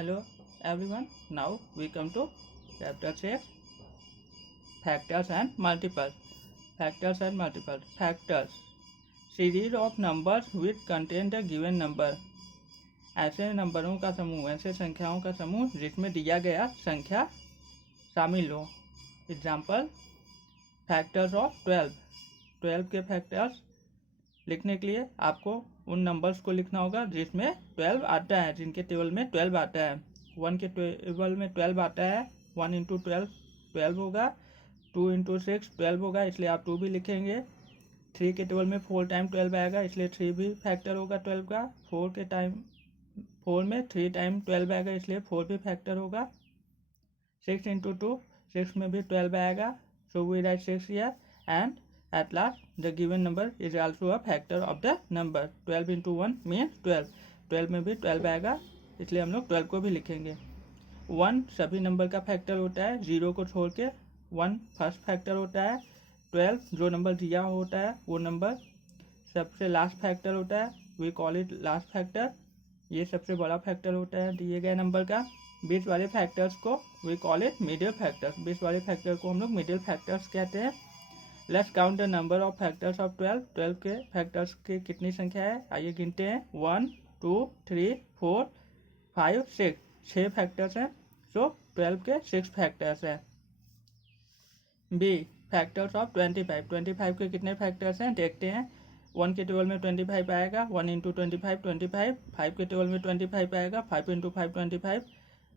Hello everyone. Now we come to chapter 6, factors and multiples. Factors and multiples. Factors, series of numbers which contain the given number. ऐसे नंबरों का समूह, ऐसे संख्याओं का समूह जिसमें दिया गया संख्या शामिल हो. Example, factors of 12. 12 के फैक्टर्स लिखने के लिए आपको उन नंबर्स को लिखना होगा जिसमें 12 आता है, जिनके टेबल में 12 आता है. 1 के टेबल में 12 आता है. 1 इंटू 12 12 होगा. 2 इंटू 6 12 होगा, इसलिए आप 2 भी लिखेंगे. 3 के टेबल में 4 टाइम 12 आएगा, इसलिए 3 भी फैक्टर होगा 12 का. 4 में 3 टाइम 12 आएगा, इसलिए 4 भी फैक्टर होगा. 6 इंटू 2 6 में भी 12 आएगा, so we write 6 here. And at last the given number is also a factor of the number. 12 into 1 means 12. 12 में भी 12 आएगा, इसलिए हम लोग 12 को भी लिखेंगे. 1 सभी नंबर का फैक्टर होता है, 0 को छोड़ के 1 फर्स्ट फैक्टर होता है. 12 जो नंबर दिया होता है वो नंबर सबसे लास्ट फैक्टर होता है, we call it last factor. ये सबसे बड़ा फैक्टर होता है दिए गए नंबर का. बीच वाले फैक्टर्स को we call it middle factors. बीच वाले फैक्टर को हम लोग मिडिल फैक्टर्स कहते हैं. Let's count the number of factors of 12. 12 के फैक्टर्स की कितनी संख्या है, आइए गिनते हैं. 1 2 3 4 5 6. 6 फैक्टर्स हैं, सो 12 के 6 फैक्टर्स हैं. B, factors of 25. 25 के कितने फैक्टर्स हैं देखते हैं. 1 के टेबल में 25 आएगा, 1 इंटू 25 25. 5 के टेबल में 25 आएगा, 5 इंटू 5 25.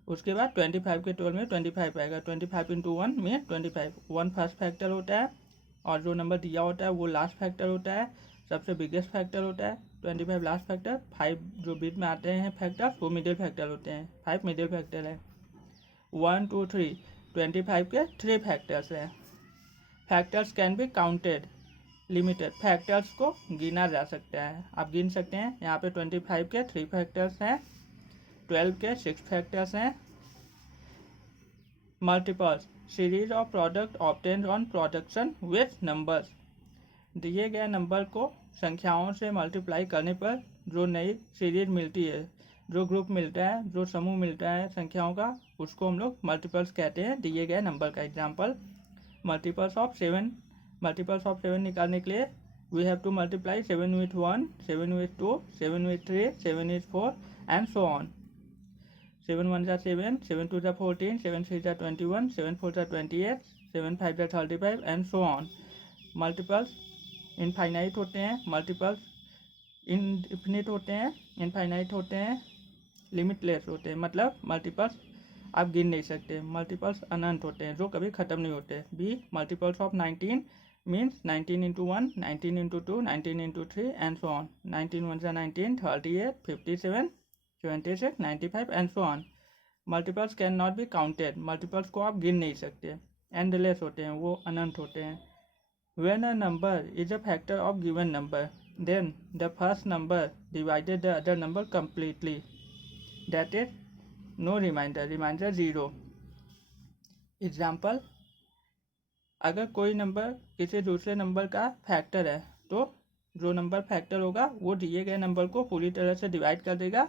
उसके बाद 25 के टेबल में 25 आएगा, 25 इंटू 1 में 25. 1 फर्स्ट फैक्टर होता है और जो नंबर दिया होता है वो लास्ट फैक्टर होता है, सबसे बिगेस्ट फैक्टर होता है. 25 लास्ट फैक्टर. 5 जो बीच में आते हैं फैक्टर्स वो मिडिल फैक्टर होते हैं. 5 मिडिल फैक्टर है. 1 2 3 25 के 3 फैक्टर्स हैं. Factors can be counted, limited. Factors को गिना जा सकता है, आप गिन सकते हैं. यहाँ पे 25 के 3 फैक्टर्स हैं, 12 के 6 फैक्टर्स हैं. Multiples, series of product obtained on production with numbers. दिए गए नंबर को संख्याओं से मल्टीप्लाई करने पर जो नई सीरीज मिलती है, जो ग्रुप मिलता है, जो समूह मिलता है संख्याओं का, उसको हम लोग मल्टीपल्स कहते हैं दिए गए नंबर का. Example, multiples of 7. Multiples of 7 निकालने के लिए we have to multiply 7 with 1, 7 with 2, 7 with 3, 7 with 4 and so on. 7 1 जा 7, 7 2 जा 14, 7 3 जा 21, 7 4 जा 28, 7 5 जा 35 and so on. Multiples infinite होते हैं, मल्टीपल्स इनफिनिट होते हैं, इनफाइनाइट होते हैं, लिमिटलेस होते हैं. मतलब मल्टीपल्स आप गिन नहीं सकते. मल्टीपल्स अनंत होते हैं जो कभी ख़त्म नहीं होते. B, multiples of 19 means 19 into 1, 19 into 2, 19 into 3 and so on. 19 1 जा 19, 38, 57, 76, 95 and so on. Multiples can not be counted. Multiples को आप गिन नहीं सकते. एंडलेस होते हैं, वो अनंत होते हैं. When a number is a factor of given number, then the first number divided the other number completely. That is no remainder. Remainder 0. Example, अगर कोई नंबर किसी दूसरे नंबर का फैक्टर है तो जो नंबर फैक्टर होगा वो दिए गए नंबर को पूरी तरह से डिवाइड कर देगा,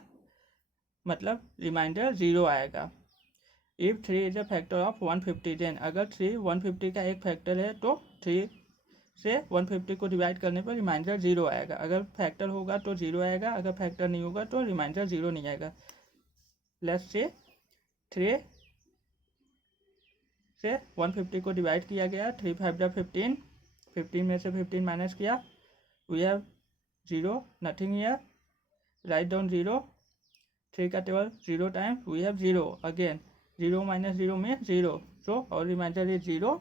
मतलब रिमाइंडर 0 आएगा. If 3 is a factor of 150, then अगर 3 150 का एक फैक्टर है तो 3 से 150 को डिवाइड करने पर रिमाइंडर 0 आएगा. अगर फैक्टर होगा तो 0 आएगा, अगर फैक्टर नहीं होगा तो रिमाइंडर 0 नहीं आएगा. लेट्स से 3 से 150 को डिवाइड किया गया. 3 5 जा 15, 15 में से 15 माइनस किया, we have 0, nothing here. Right down 0. 3 का table 0 times, we have 0 again. 0 minus 0 में 0, सो और remainder is 0.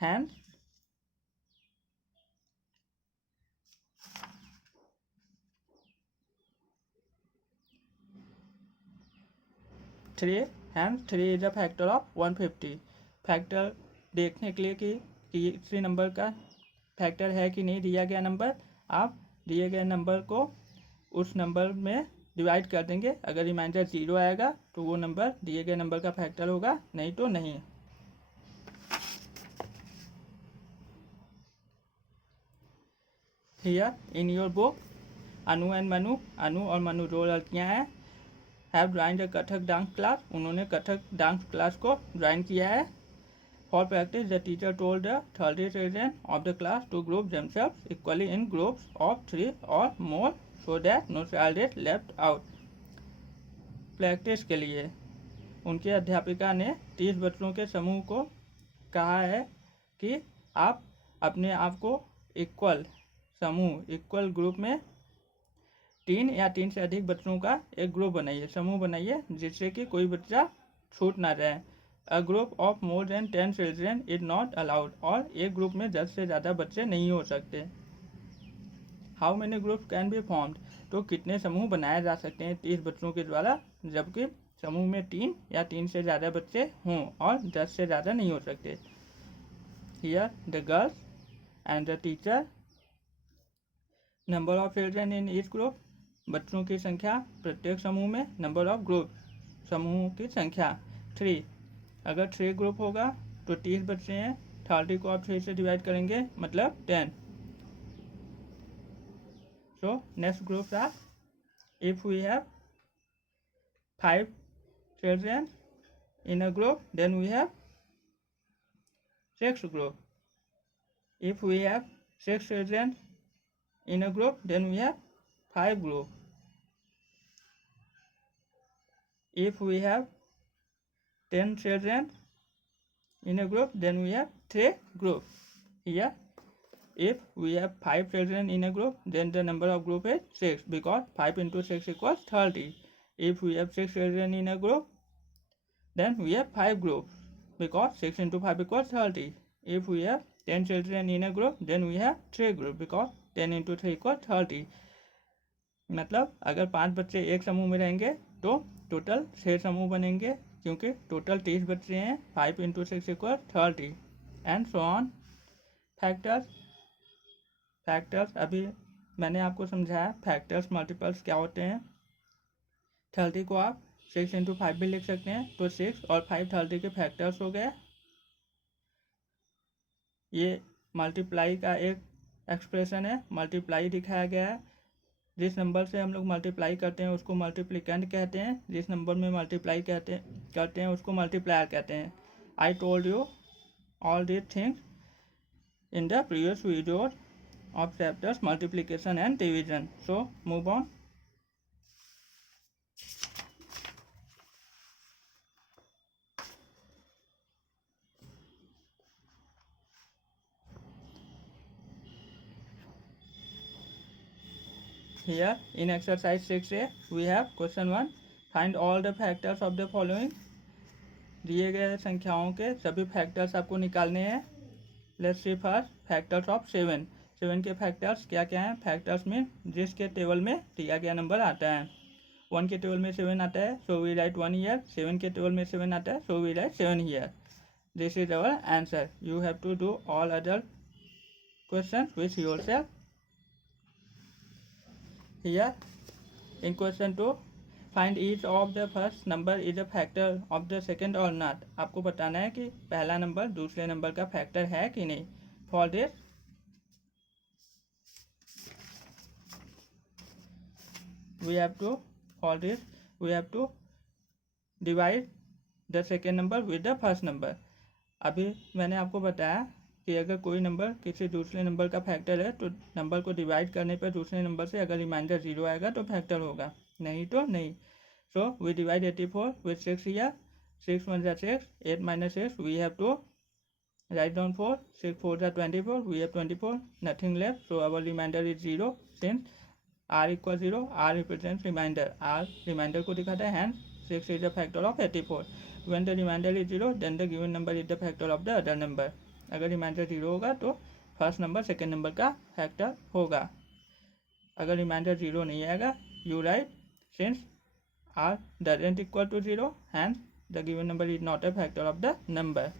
Hence 3 is a factor of 150. Factor देखने के लिए कि किसी नंबर का फैक्टर है कि नहीं दिया गया नंबर, आप दिए गए नंबर को उस नंबर में डिवाइड कर देंगे. अगर रिमाइंडर 0 आएगा तो वो नंबर दिए गए नंबर का फैक्टर होगा, नहीं तो नहीं. Here in your book, Anu और मनु, दो लड़कियां हैं, have joined the Kathak dance class, उन्होंने कथक डांस क्लास को ज्वाइन किया है। For practice the teacher told the 30 children of the class to group themselves equally in groups of 3 or more so that no child is left out. Practice के लिए उनकी अध्यापिका ने 30 बच्चों के समूह को कहा है कि आप अपने आप को इक्वल समूह, इक्वल ग्रुप में 3 या 3 से अधिक बच्चों का एक ग्रुप बनाइए, समूह बनाइए, जिससे कि कोई बच्चा छूट ना जाए। A group of more than 10 children is not allowed, और एक ग्रुप में 10 से ज़्यादा बच्चे नहीं हो सकते। How many group can be formed, तो कितने समूह बनाए जा सकते हैं 30 बच्चों के द्वारा, जबकि समूह में 3 या 3 से ज़्यादा बच्चे हों और 10 से ज़्यादा नहीं हो सकते। Here the girls and the teacher, number of children in each group, बच्चों की संख्या प्रत्येक समूह में, नंबर ऑफ ग्रुप समूह की संख्या 3। अगर 3 ग्रुप होगा तो 30 बच्चे हैं, 30 को आप 3 से डिवाइड करेंगे मतलब 10। So next groups are, if we have 5 children in a group, then we have 6 group. If we have 6 children in a group, then we have 5 group. If we have 10 children in a group, then we have 3 group. Here, if we have 5 children in a group, then the number of group is 6, because 5 into 6 equals 30. If we have 6 children in a group, then we have 5 groups, because 6 into 5 equals 30. If we have 10 children in a group, then we have 3 groups, because 10 into 3 equals 30. मतलब अगर 5 बच्चे एक समूह में रहेंगे तो total 6 समूह बनेंगे, क्योंकि टोटल 30 बच्चे हैं। 5 into 6 equals 30 and so on. Factors अभी मैंने आपको समझाया फैक्टर्स मल्टीपल्स क्या होते हैं। 30 को आप 6 into 5 भी लिख सकते हैं, तो 6 और 5 30 के फैक्टर्स हो गए। ये मल्टीप्लाई का एक एक्सप्रेशन है, मल्टीप्लाई दिखाया गया है। जिस नंबर से हम लोग मल्टीप्लाई करते हैं उसको मल्टीप्लिकेंट कहते हैं, जिस नंबर में मल्टीप्लाई करते हैं उसको मल्टीप्लायर कहते हैं। I told you all these things in the previous video of chapters multiplication and division. So move on. Here in exercise 6A we have question 1, find all the factors of the following। दिए गए संख्याओं के सभी factors आपको निकालने हैं। Let's see first factors of 7। 7 के factors क्या क्या हैं। फैक्टर्स में जिसके टेबल में दिया गया नंबर आता है। 1 के टेबल में 7 आता है, सो वी राइट 1 हियर। 7 के टेबल में 7 आता है, so we write 7 here. This is our answer. You have to do all other question with yourself. Here in question 2, find each of the first number is a factor of the second or not। आपको बताना है कि पहला number दूसरे number का factor है कि नहीं। For this we have to divide the second number with the first number। अभी मैंने आपको बताया कि अगर कोई नंबर किसी दूसरे नंबर का फैक्टर है तो नंबर को डिवाइड करने पर दूसरे नंबर से अगर रिमाइंडर 0 आएगा तो फैक्टर होगा, नहीं तो नहीं। So we divide 84 with 6 here. 6 1 जा 6, 8 minus 6 we have to write down 4, 6 4 जा 24 we have 24, nothing left, so our remainder is 0। Since r equal 0, r represents remainder, r remainder को दिखाता है, hence 6 is the factor of 84। When the remainder is 0 then the given number is the factor of the other number. अगर reminder 0 होगा तो first number second number का factor होगा। अगर reminder 0 नहीं आएगा, you right since r doesn't equal to 0 hence the given number is not a factor of the number।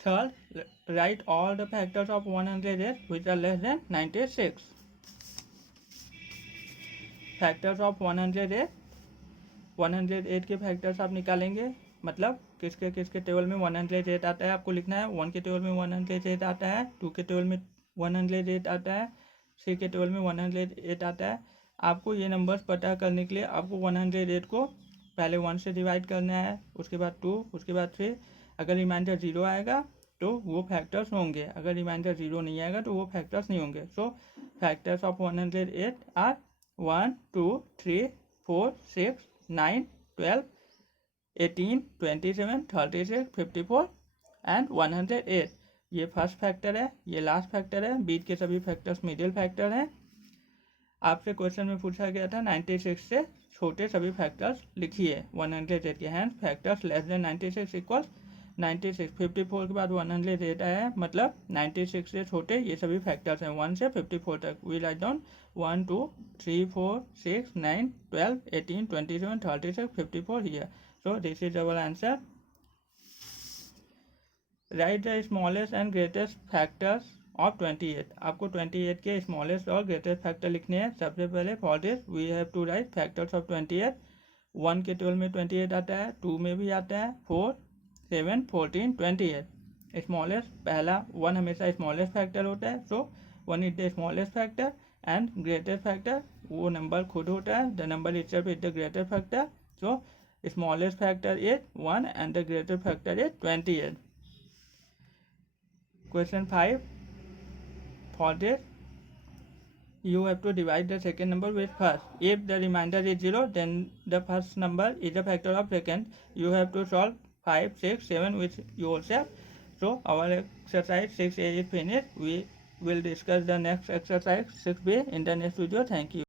Third, write all the factors of 108 which are less than 96। Factors of 108 के factors आप निकालेंगे। मतलब किसके किसके table में 108 आता है आपको लिखना है। 1 के टेबल में 108 आता है, 2 के टेबल में 108 आता है, 3 के टेबल में 108 आता है, आपको ये नंबर्स पता करने के लिए आपको 108 को पहले 1 से डिवाइड करना है, उसके बाद 2, उसके बाद 3। अगर रिमाइंडर 0 आएगा तो वो फैक्टर्स होंगे, अगर रिमाइंडर 0 नहीं आएगा तो वो फैक्टर्स नहीं होंगे। So factors of 108 are 1, 2, 3, 4, 6, 9, 12, 18, 27, 36, 54 and 108। ये फर्स्ट फैक्टर है, ये लास्ट फैक्टर है, बीच के सभी फैक्टर्स मिडिल फैक्टर हैं। आपसे क्वेश्चन में पूछा गया था 96 से छोटे सभी फैक्टर्स लिखिए 108 के। Hand factors less than 96 equals 96। 54 के बाद 108 आया है, मतलब 96 से छोटे ये सभी फैक्टर्स हैं 1 से 54 तक। We write down 1, 2, 3, 4, 6, 9, 12, 18, 27, 36, 54 here. So this is our answer. Write the smallest and greatest factors of 28। आपको 28 के स्मॉलेस्ट और ग्रेटेस्ट फैक्टर लिखने हैं। सबसे पहले for this we have to write factors of 28। 1 के 12 में 28 आता है, 2 में भी आता है, 4, 7, 14, 28। स्मॉलेस्ट पहला 1 हमेशा स्मॉलेस्ट फैक्टर होता है, सो 1 is the smallest factor and greatest factor वो नंबर खुद होता है, the number itself is the greatest factor. So smallest factor is 1 and the greatest factor is 28। Question 5. For this, you have to divide the second number with first. If the remainder is 0, then the first number is a factor of second. You have to solve 5, 6, 7 with yourself. So our exercise 6A is finished. We will discuss the next exercise 6B in the next video. Thank you.